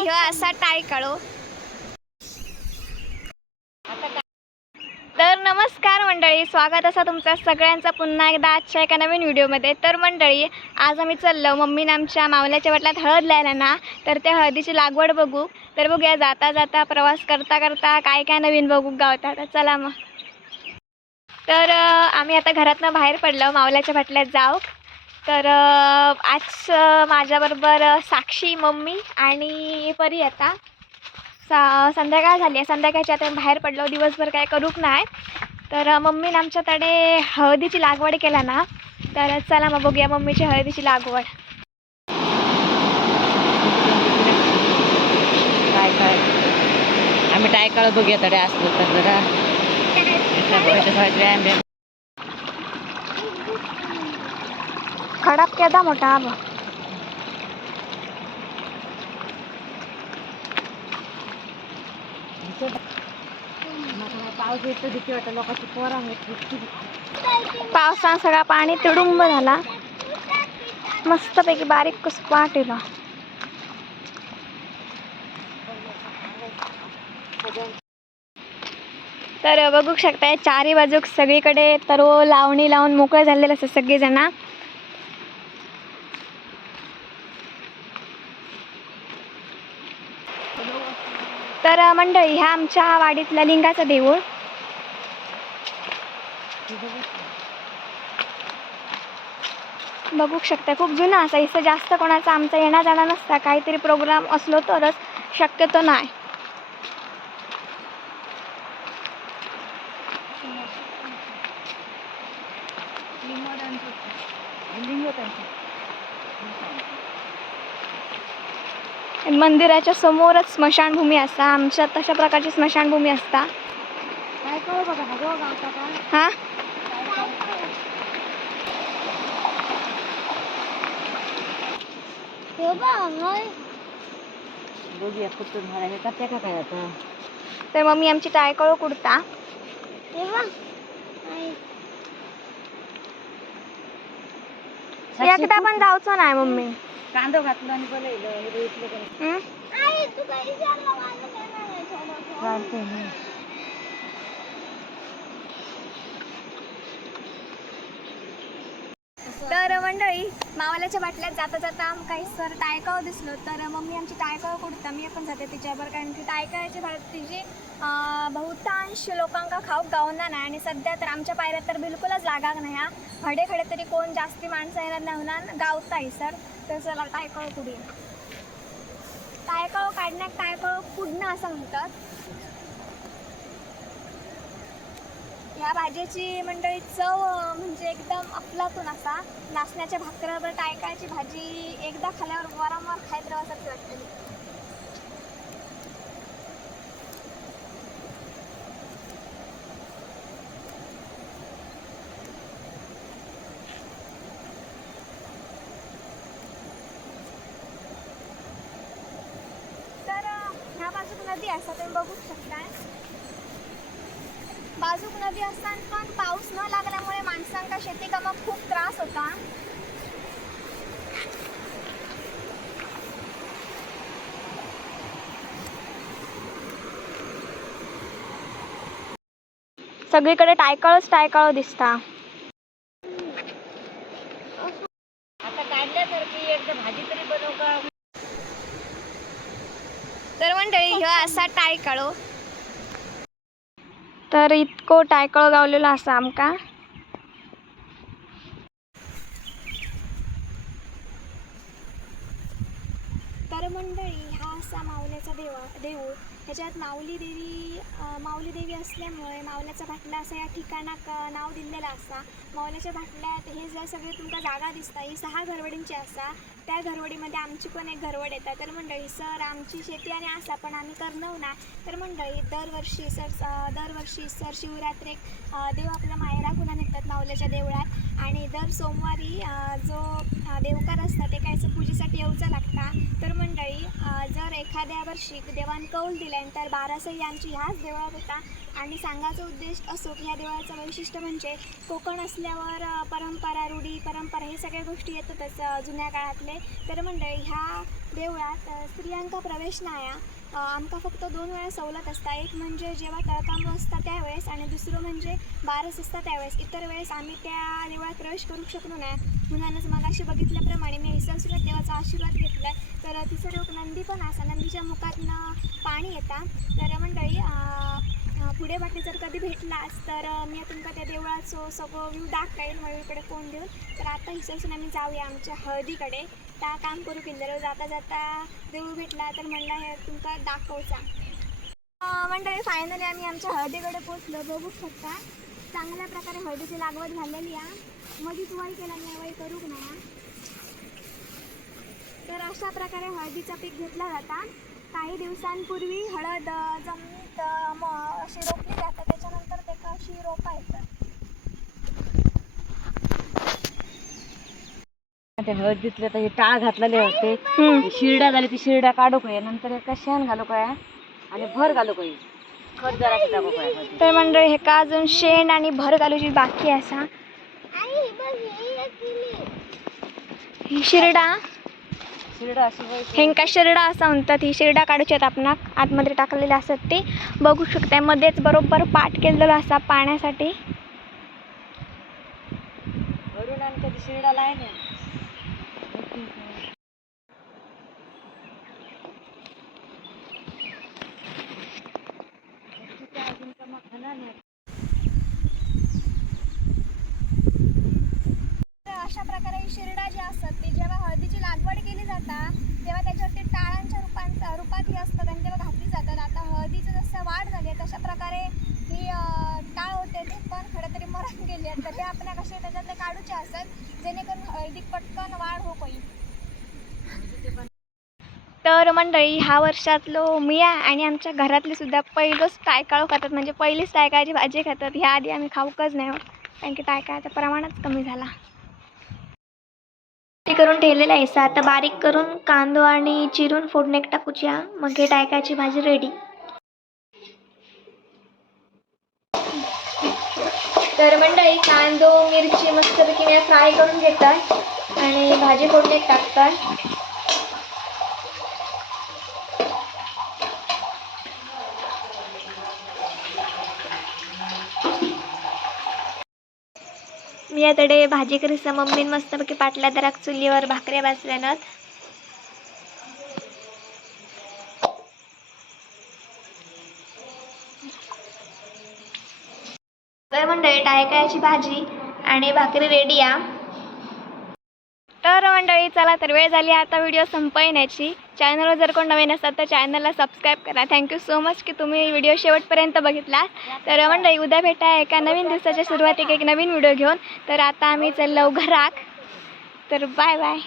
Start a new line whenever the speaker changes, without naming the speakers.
ह्यो असा टाय काढो. तर नमस्कार मंडळी स्वागत असा तुमचा सगळ्यांचा पुन्हा एकदा आजच्या एका नवीन व्हिडिओमध्ये. तर मंडळी आज आम्ही चाललो मम्मीने आमच्या मावल्याच्या वाटल्यात हळद लायला ना तर त्या हळदीची लागवड बघू. तर बघूया जाता जाता प्रवास करता करता काय काय नवीन बघू गावता. तर चला मग. तर आम्ही आता घरातनं बाहेर पडलो मावल्याच्या भाटल्यात जाऊ. तर आज माझ्याबरोबर साक्षी मम्मी आणि परी आता. सा संध्याकाळ झाली आहे. संध्याकाळची आता बाहेर पडलो. दिवसभर काय करूक नाही तर मम्मीने आमच्याकडे हळदीची लागवड केला ना. तर चला मग बघूया मम्मीची हळदीची लागवड.
काय काय? आम्ही टायकाळ बघूया तडे असलो तर जरा. खराब आंबे
केदा मोठा हा बघ. पावसानं सगळा पाणी तुडुंब झाला. मस्तपैकी बारीक कस वाटेल. तर बघू शकताय चारी बाजूक सगळीकडे तर लावणी लावून मोकळं झालेलं असतं सगळेजण. तर मंडळी ह्या आमच्या वाडीतल्या लिंगाचं देऊळ. बघू शकता खूप जुना असा इथं जास्त कोणाचा आमचा येणं जाणं नसता. काहीतरी प्रोग्राम असलो तरच शक्यतो नाही. मंदिराच्या समोरच स्मशानभूमी असता. आमच्या तशा प्रकारची स्मशानभूमी असता.
हा?
तर मग मी आमची टायकळो कुडता. एकदा पण जाऊचो नाही मम्मी.
कांदो घातलं आणि बोलायलं बघितलं का नाही? चालतंय ना.
तर मंडळी मावाल्याच्या बाटल्यात जाता जाता काही सर टायकाव दिसलो तर मम्मी आमची टायकाव कुडता मी पण जाते तिच्यावर कारण की टायकाळची भात तिची अं, लोकांका खाऊक गावना नाही आणि सध्या तर आमच्या पायऱ्यात तर बिलकुलच लागाक नाही हा. खडे खडे तरी कोण जास्ती माणसं येणार नाही होणार गावताही सर. तर चला टायकाव कुडी टायकाव काढण्यात टायकाव कुडणं असं म्हणतात. या भाजीची मंडळी चव म्हणजे एकदम अफलातून असा. नाचण्याच्या भाकऱ्यावर टायकायची भाजी एकदा खाल्यावर वारंवार खायत असं वाटतं तर अं, ह्या बाजूक नदी असा तुम्ही बघू शकताय. बाजूक नदी असताना पण पाऊस न लागल्यामुळे माणसांका शेती कामात खूप त्रास होता. सगळीकडे टायकाळच टायकाळ दिसता
आता काढल्यासारखी एकदा भाजी तरी बनव का
तर मंडळी ह्यो असा टायकाळो तर इतको टायकाळो गावलेलो असा आमका. तर मंडळी हा असा माऊल्याचा देवा देऊळ. ह्याच्यात माऊली देवी माऊली देवी असल्यामुळे माऊल्याचा भाटला असं या ठिकाणाक नाव दिलेलं असा. माऊल्याच्या भाटल्यात हे जे सगळे तुमका जागा दिसता ही सहा घरवडींची असा. त्या घरवडीमध्ये आमची पण एक घरवड येतात तर मंडळी सर आमची शेती आणि असा पण आम्ही करणव ना. तर मंडळी दरवर्षी सर दरवर्षी सर शिवरात्रेक देव आपल्या असतात माऊल्याच्या देवळात. आणि दर सोमवारी जो देवकार असतात ते कायचं पूजेसाठी येऊचा लागता. तर मंडळी जर एखाद्या वर्षी देवान कौल दिल्यानंतर बारासही आमची ह्याच देवळात होता. आणि सांगायचा उद्देश असो की ह्या देवळाचं वैशिष्ट्य म्हणजे कोकण असल्यावर परंपरा रूढी परंपरा हे सगळ्या गोष्टी येतातच जुन्या काळातले. तर मंडळी ह्या देवळात स्त्रियांचा स्त्रियांका प्रवेश नाही आहे. आमका फक्त दोन वेळा सवलत असता. एक म्हणजे जेव्हा तळकांब असता त्यावेळेस आणि दुसरं म्हणजे बारस असता त्यावेळेस. इतर वेळेस आम्ही त्या देवळात प्रवेश करू शकलो नाही म्हणूनच मगाशी बघितल्याप्रमाणे मी हिसासुरात देवाचा आशीर्वाद घेतला तर तिसरं लोक नंदी पण असा. नंदीच्या मुखातनं पाणी येता. तर मंडळी पुढे वाटले जर कधी भेटलास तर मी तुमका त्या देवळाचं सगळं व्ह्यू दाखवेल. मयूरकडे फोन देऊन. तर आता हिसासून आम्ही जाऊया आमच्या हळदीकडे. जाता काम करू किंदर जाता जाता देऊळ भेटला तर म्हणला हे तुमका दाखवचा. अ, मंडळी फायनली आम्ही आमच्या हळदीकडे पोचलो बघू शकता चांगल्या प्रकारे हळदीची लागवड झालेली आहे. मधीच वय केला नाही वय करूक नाही? तर अशा प्रकारे हळदीचं पीक घेतला जाता. काही दिवसांपूर्वी हळद जमिनीत म अशी रोपली जातात. त्याच्यानंतर त्याला अशी रोपा
ते हळदीतले तर हे टाळ घातलेले होते. ती शिरड्या झाली ती शिरड्या काढू काय नंतर एका शेण घालू काय आणि भर घालू काय खत जराशी टाकू काय.
तर मंडळी हे का अजून शेण आणि भर घालूची बाकी असा? ही शिरडा?
शिरडा अशी
हेंका शिरडा असं म्हणतात? ही शिरडा काढूचे आहेत आपणाक आतमध्ये टाकलेले असतात ते. बघू शकता मध्येच बरोबर पाठ केलेलं असा पाण्यासाठी.
भरून आणि कधी शिरडा लाय नाही
तर अशा प्रकारे ही शिरडा जी असतात. जेव्हा हळदीची लागवड केली जाता तेव्हा त्याच्यावरती टाळांच्या रूपांत रूपात ही असतात आणि तेव्हा घातली जातात आता हळदीचं जसं वाढ झाली आहे तशा प्रकारे ही टाळ होते ते पण खरं तरी मरण गेली आहेत. तर ते आपण कसे त्याच्यातले काढूचे असतात जेणेकरून हळदी पटकन वाढ हो होईल तर मंडळी ह्या वर्षातलो मी आहे आणि आमच्या घरातले सुद्धा पहिलंच टायकाळू खातात. म्हणजे पहिलीच टायकाळची भाजी खातात. ह्या आधी आम्ही खाऊकच नाही कारण की टायकाळाचं प्रमाणच कमी झाला. करून ठेवलेला आहे. आता बारीक करून कांदो आणि चिरून फोडणीक टाकूच्या मग हे टायकाची भाजी रेडी तर मंडळी कांदो मिरची मस्तपैकी मी फ्राय करून घेतात आणि भाजी फोडणीत टाकतात मी आताडे भाजी करीस मम्मीन मस्तपैकी पाटल्या दराक चुलीवर भाकऱ्या भाजल्यानत. तर मंडळी टायकायची भाजी आणि भाकरी रेडी या. तर मंडळी चला तर वेळ झाली आता व्हिडिओ संपवण्याची. चॅनलवर जर कोण नवीन असतात तर चॅनलला सबस्क्राईब करा. थँक्यू सो मच की तुम्ही व्हिडिओ शेवटपर्यंत बघितला. तर मंडळी उद्या भेटा एका नवीन दिवसाच्या सुरुवातीक एक नवीन व्हिडिओ घेऊन. तर आता आम्ही चाललो घराक तर बाय बाय